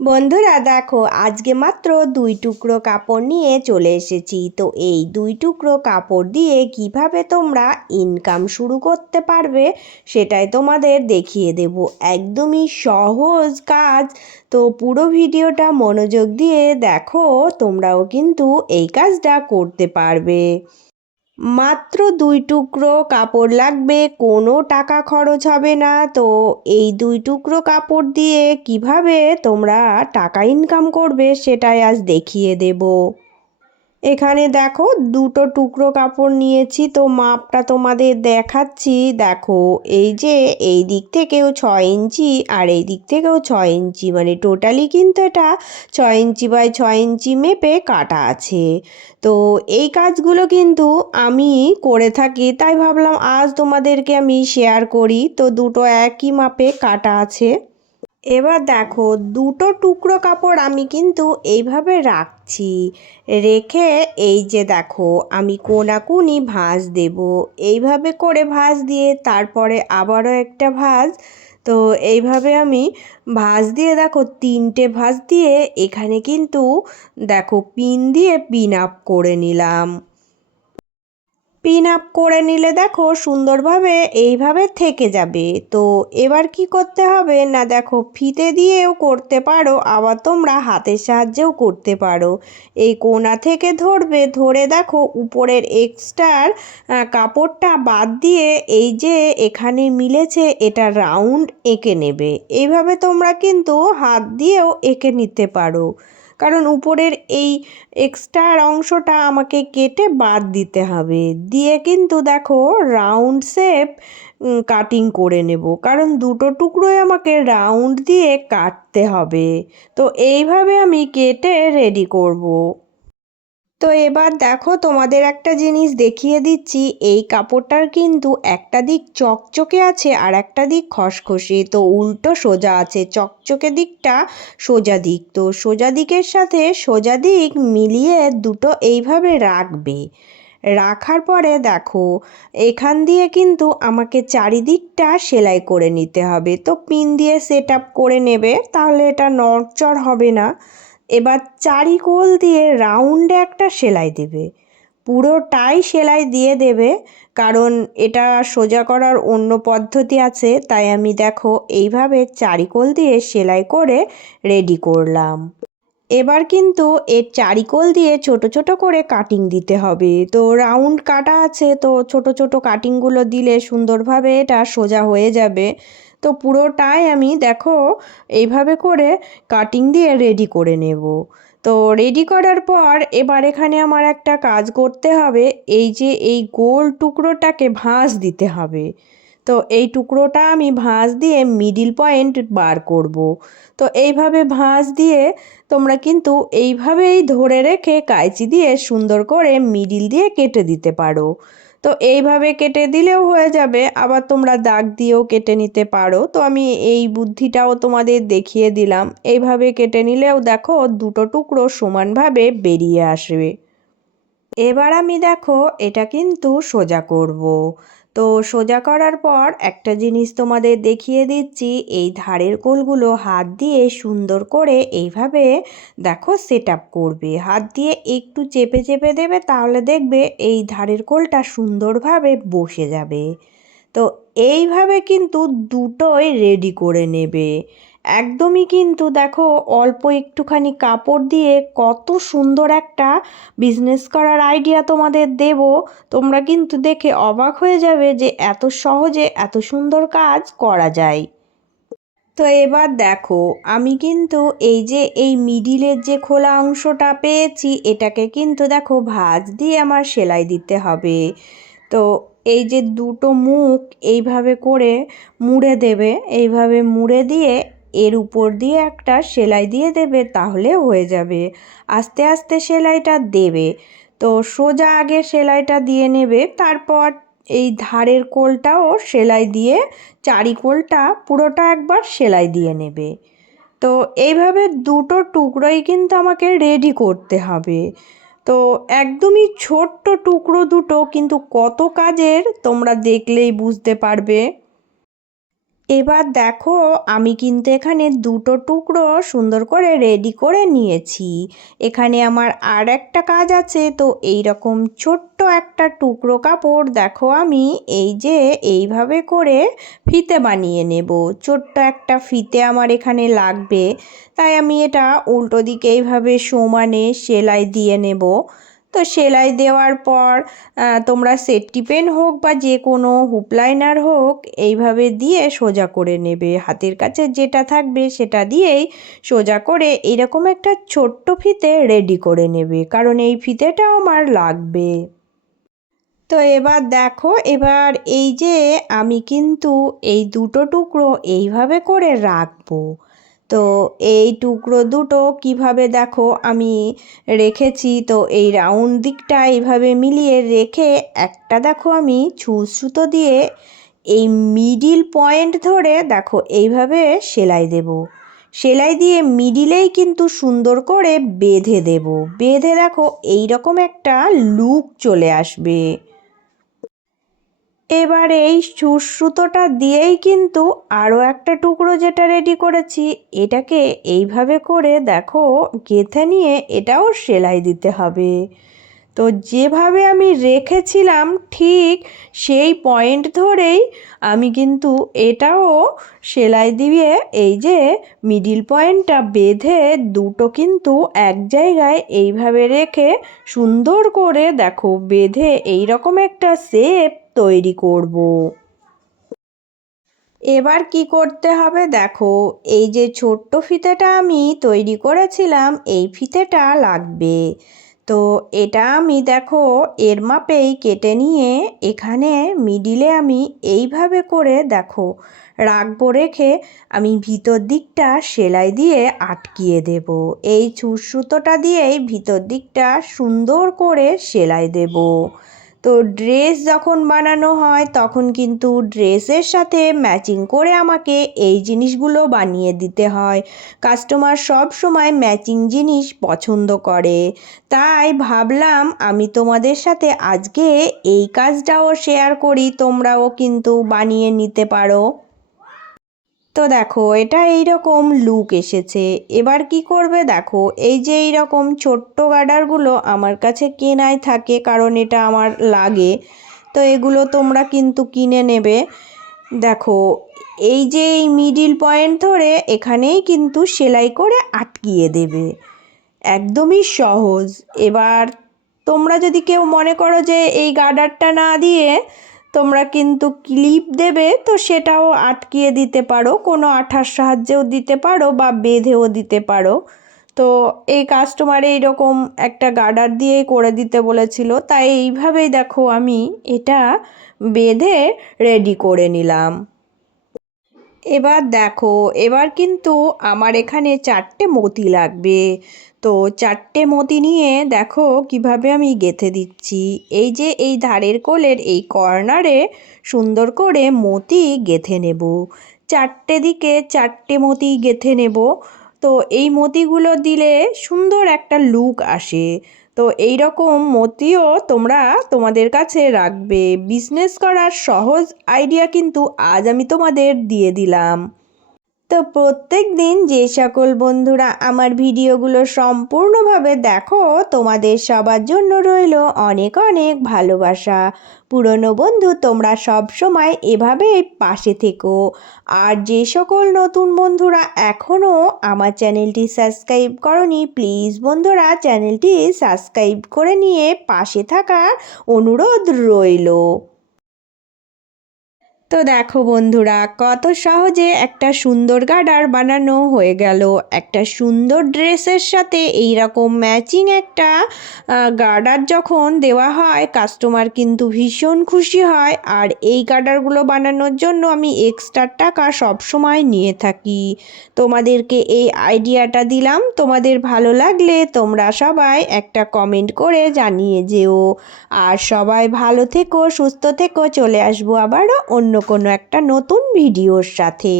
বন্ধুরা দেখো, আজকে মাত্র 2 টুকরো কাপড় নিয়ে চলে এসেছি। তো এই 2 টুকরো কাপড় দিয়ে কিভাবে তোমরা ইনকাম শুরু করতে পারবে সেটাই তোমাদের দেখিয়ে দেব। একদমই সহজ কাজ। তো পুরো ভিডিওটা মনোযোগ দিয়ে দেখো, তোমরাও কিন্তু এই কাজটা করতে পারবে। মাত্র 2 টুকরো কাপড় লাগবে, কোনো টাকা খরচ হবে না। তো এই 2 টুকরো কাপড় দিয়ে কিভাবে তোমরা টাকা ইনকাম করবে সেটাই আজ দেখিয়ে দেব। এখানে দেখো, 2 টুকরো কাপড় নিয়েছি, তো মাপটা তোমাদের দেখাচ্ছি। দেখো, এই যে এই দিক থেকেও 6 ইঞ্চি আর এই দিক থেকেও 6 ইঞ্চি, মানে টোটালি কিন্তু এটা 6 ইঞ্চি বাই 6 ইঞ্চি মেপে কাটা আছে। তো এই কাজগুলো কিন্তু আমি করে থাকি, তাই ভাবলাম আজ তোমাদেরকে আমি শেয়ার করি। তো দুটো একই মাপে কাটা আছে। এবার দেখো, 2 টুকরো কাপড় আমি কিন্তু এইভাবে রাখছি। রেখে এই যে দেখো, আমি কোনাকুনি ভাঁজ দেব। এইভাবে করে ভাঁজ দিয়ে তারপরে আবারও একটা ভাঁজ। তো এইভাবে আমি ভাঁজ দিয়ে দেখো, 3টে ভাঁজ দিয়ে এখানে কিন্তু দেখো পিন দিয়ে পিন আপ করে নিলাম। পিন আপ করে নিলে দেখো সুন্দরভাবে এইভাবে থেকে যাবে। তো এবার কি করতে হবে না, দেখো ফিতে দিয়েও করতে পারো, আবার তোমরা হাতের সাহায্যেও করতে পারো। এই কোণা থেকে ধরবে, ধরে দেখো উপরের এক্সট্রার কাপড়টা বাদ দিয়ে এই যে এখানে মিলেছে এটা রাউন্ড এঁকে নেবে। এইভাবে তোমরা কিন্তু হাত দিয়েও এঁকে নিতে পারো, কারণ উপরের এই এক্সট্রা অংশটা আমাকে কেটে বাদ দিতে হবে। দিয়ে কিন্তু দেখো রাউন্ড শেপ কাটিং করে নেব, কারণ 2 টুকরোই আমাকে রাউন্ড দিয়ে কাটতে হবে। তো এইভাবে আমি কেটে রেডি করব। তো এবার দেখো, তোমাদের একটা জিনিস দেখিয়ে দিচ্ছি। এই কাপড়টার কিন্তু একটা দিক চকচকে আছে আর একটা দিক খসখসে, তো উল্টো সোজা আছে। চকচকে দিকটা সোজা দিক, তো সোজা দিকের সাথে সোজা দিক মিলিয়ে দুটো এইভাবে রাখবে। রাখার পরে দেখো, এখান দিয়ে কিন্তু আমাকে চারিদিকটা সেলাই করে নিতে হবে। তো পিন দিয়ে সেট আপ করে নেবে, তাহলে এটা নড়চড় হবে না। এবার চারিকোল দিয়ে রাউন্ডে একটা সেলাই দেবে, পুরোটাই সেলাই দিয়ে দেবে, কারণ এটা সোজা করার অন্য পদ্ধতি আছে। তাই আমি দেখো এইভাবে চারিকোল দিয়ে সেলাই করে রেডি করলাম। এবার কিন্তু এর চারিকোল দিয়ে ছোট ছোট করে কাটিং দিতে হবে। তো রাউন্ড কাটা আছে, তো ছোট ছোট কাটিংগুলো দিলে সুন্দরভাবে এটা সোজা হয়ে যাবে। তো পুরোটাই আমি দেখো এইভাবে করে কাটিং দিয়ে রেডি করে নেব। তো রেডি করার পর এবার এখানে আমার একটা কাজ করতে হবে। এই যে এই গোল টুকরোটাকে ভাঁজ দিতে হবে। তো এই টুকরোটা আমি ভাঁজ দিয়ে মিডিল পয়েন্ট বার করব। তো এইভাবে ভাঁজ দিয়ে তোমরা কিন্তু এইভাবেই ধরে রেখে কাঁচি দিয়ে সুন্দর করে মিডিল দিয়ে কেটে দিতে পারো। তো এইভাবে কেটে দিলেও হয়ে যাবে, আবার তোমরা দাগ দিয়েও কেটে নিতে পারো। তো আমি এই বুদ্ধিটাও তোমাদের দেখিয়ে দিলাম। এইভাবে কেটে নিলেও দেখো 2 টুকরো সমানভাবে বেরিয়ে আসবে। এবার আমি দেখো এটা কিন্তু সোজা করব। তো সোজা করার পর একটা জিনিস তোমাদের দেখিয়ে দিচ্ছি। এই ধারের কোলগুলো হাত দিয়ে সুন্দর করে এইভাবে দেখো সেট আপ করবে। হাত দিয়ে একটু চেপে চেপে দেবে, তাহলে দেখবে এই ধারের কোলটা সুন্দরভাবে বসে যাবে। তো এইভাবে কিন্তু দুটোই রেডি করে নেবে। একদমই কিন্তু দেখো, অল্প একটুখানি কাপড় দিয়ে কত সুন্দর একটা বিজনেস করার আইডিয়া তোমাদের দেব। তোমরা কিন্তু দেখে অবাক হয়ে যাবে যে এত সহজে এত সুন্দর কাজ করা যায়। তো এবার দেখো, আমি কিন্তু এই যে এই মিডিলের যে খোলা অংশটা পেয়েছি, এটাকে কিন্তু দেখো ভাঁজ দিয়ে আমার সেলাই দিতে হবে। তো এই যে দুটো মুখ এইভাবে করে মুড়ে দেবে, এইভাবে মুড়ে দিয়ে এর উপর দিয়ে একটা সেলাই দিয়ে দেবে, তাহলে হয়ে যাবে। আস্তে আস্তে সেলাইটা দেবে। তো সোজা আগে সেলাইটা দিয়ে নেবে, তারপর এই ধারের কোলটাও সেলাই দিয়ে চারিকোলটা পুরোটা একবার সেলাই দিয়ে নেবে। তো এইভাবে 2 টুকরোই কিন্তু আমাকে রেডি করতে হবে। তো একদমই ছোট্ট টুকরো দুটো, কিন্তু কত কাজের তোমরা দেখলেই বুঝতে পারবে। এবার দেখো আমি কিন্তু এখানে দুটো টুকরো সুন্দর করে রেডি করে নিয়েছি। এখানে আমার আর একটা কাজ আছে। তো এই রকম ছোট্ট একটা টুকরো কাপড় দেখো আমি এই যে এইভাবে করে ফিতে বানিয়ে নেব। ছোট্ট একটা ফিতে আমার এখানে লাগবে, তাই আমি এটা উল্টো দিকে এইভাবে সমানে সেলাই দিয়ে নেব। তো সেলাই দেওয়ার পর তোমরা সেফটি পেন হোক বা যে কোনো হুক লাইনার হোক এইভাবে দিয়ে সোজা করে নেবে। হাতের কাছে যেটা থাকবে সেটা দিয়েই সোজা করে এরকম একটা ছোট্ট ফিতে রেডি করে নেবে, কারণ এই ফিতেটাও আমার লাগবে। তো এবার দেখো, এবার এই যে আমি কিন্তু এই দুটো টুকরো এইভাবে করে রাখবো। তো এই টুকরো দুটো কিভাবে দেখো আমি রেখেছি। তো এই রাউন্ড দিকটা এইভাবে মিলিয়ে রেখে একটা দেখো আমি সুতো দিয়ে এই মিডিল পয়েন্ট ধরে দেখো এইভাবে সেলাই দেব। সেলাই দিয়ে মিডিলেই কিন্তু সুন্দর করে বেঁধে দেব। বেঁধে দেখো এই রকম একটা লুক চলে আসবে। এবার এই সুতোটা দিয়েই কিন্তু আরও একটা টুকরো যেটা রেডি করেছি এটাকে এইভাবে করে দেখো গেঁথে নিয়ে এটাও সেলাই দিতে হবে। তো যেভাবে আমি রেখেছিলাম ঠিক সেই পয়েন্ট ধরেই আমি কিন্তু এটাও সেলাই দিয়ে এই যে মিডিল পয়েন্টটা বেঁধে দুটো কিন্তু এক জায়গায় এইভাবে রেখে সুন্দর করে দেখো বেঁধে এই রকম একটা শেপ তৈরি করব। এবার কি করতে হবে দেখো, এই যে ছোট্ট ফিতেটা আমি তৈরি করেছিলাম এই ফিতেটা লাগবে। তো এটা আমি দেখো এর মাপেই কেটে নিয়ে এখানে মিডিলে আমি এইভাবে করে দেখো রাখবো। রেখে আমি ভিতর দিকটা সেলাই দিয়ে আটকিয়ে দেব। এই সুতোটা দিয়েই ভিতর দিকটা সুন্দর করে সেলাই দেব। তো ড্রেস যখন বানানো হয় তখন কিন্তু ড্রেসের সাথে ম্যাচিং করে আমাকে এই জিনিসগুলো বানিয়ে দিতে হয়। কাস্টমার সব সময় ম্যাচিং জিনিস পছন্দ করে, তাই ভাবলাম আমি তোমাদের সাথে আজকে এই কাজটাও শেয়ার করি, তোমরাও কিন্তু বানিয়ে নিতে পারো। তো দেখো এটা এইরকম লুক এসেছে। এবার কি করবে দেখো, এই যে এইরকম ছোট্ট গার্ডারগুলো আমার কাছে কেনাই থাকে, কারণ এটা আমার লাগে। তো এগুলো তোমরা কিন্তু কিনে নেবে। দেখো এই যে এই মিডিল পয়েন্ট ধরে এখানেই কিন্তু সেলাই করে আটকিয়ে দেবে। একদমই সহজ। এবার তোমরা যদি কেউ মনে করো যে এই গার্ডারটা না দিয়ে তোমরা কিন্তু ক্লিপ দেবে, তো সেটাও আটকিয়ে দিতে পারো, কোনো আঠার সাহায্যেও দিতে পারো বা বেঁধেও দিতে পারো। তো এই কাস্টমার এইরকম একটা গার্ডার দিয়েই করে দিতে বলেছিল, তাই এইভাবেই দেখো আমি এটা বেঁধে রেডি করে নিলাম। এবার দেখো, এবার কিন্তু আমার এখানে 4টে মতি লাগবে। তো 4টে মতি নিয়ে দেখো কিভাবে আমি গেঁথে দিচ্ছি। এই যে এই ধারের কোলের এই কর্নারে সুন্দর করে মতি গেঁথে নেব। 4টে দিকে 4টে মতি গেঁথে নেব। তো এই মতিগুলো দিলে সুন্দর একটা লুক আসে। তো এই রকম মতিও তোমরা তোমাদের কাছে রাখবে। বিজনেস করার সহজ আইডিয়া কিন্তু আজ আমি তোমাদের দিয়ে দিলাম। তো প্রত্যেক দিন যে সকল বন্ধুরা আমার ভিডিওগুলো সম্পূর্ণভাবে দেখো, তোমাদের সবার জন্য রইল অনেক অনেক ভালোবাসা। পুরনো বন্ধু তোমরা সব সময় এভাবেই পাশে থেকো। আর যে সকল নতুন বন্ধুরা এখনও আমার চ্যানেলটি সাবস্ক্রাইব করনি, প্লিজ বন্ধুরা চ্যানেলটি সাবস্ক্রাইব করে নিয়ে পাশে থাকার অনুরোধ রইল। তো দেখো বন্ধুরা কত সহজে একটা সুন্দর গার্ডার বানানো হয়ে গেল। একটা সুন্দর ড্রেসের সাথে এই রকম ম্যাচিং একটা গার্ডার যখন দেওয়া হয় কাস্টমার কিন্তু ভীষণ খুশি হয়। আর এই গার্ডারগুলো বানানোর জন্য আমি এক্সট্রা টাকা সবসময় নিয়ে থাকি। তোমাদেরকে এই আইডিয়াটা দিলাম, তোমাদের ভালো লাগলে তোমরা সবাই একটা কমেন্ট করে জানিয়ে যেও। আর সবাই ভালো থেকো, সুস্থ থেকো। চলে আসবো আবারও অন্য কোনো একটা নতুন ভিডিওর সাথে।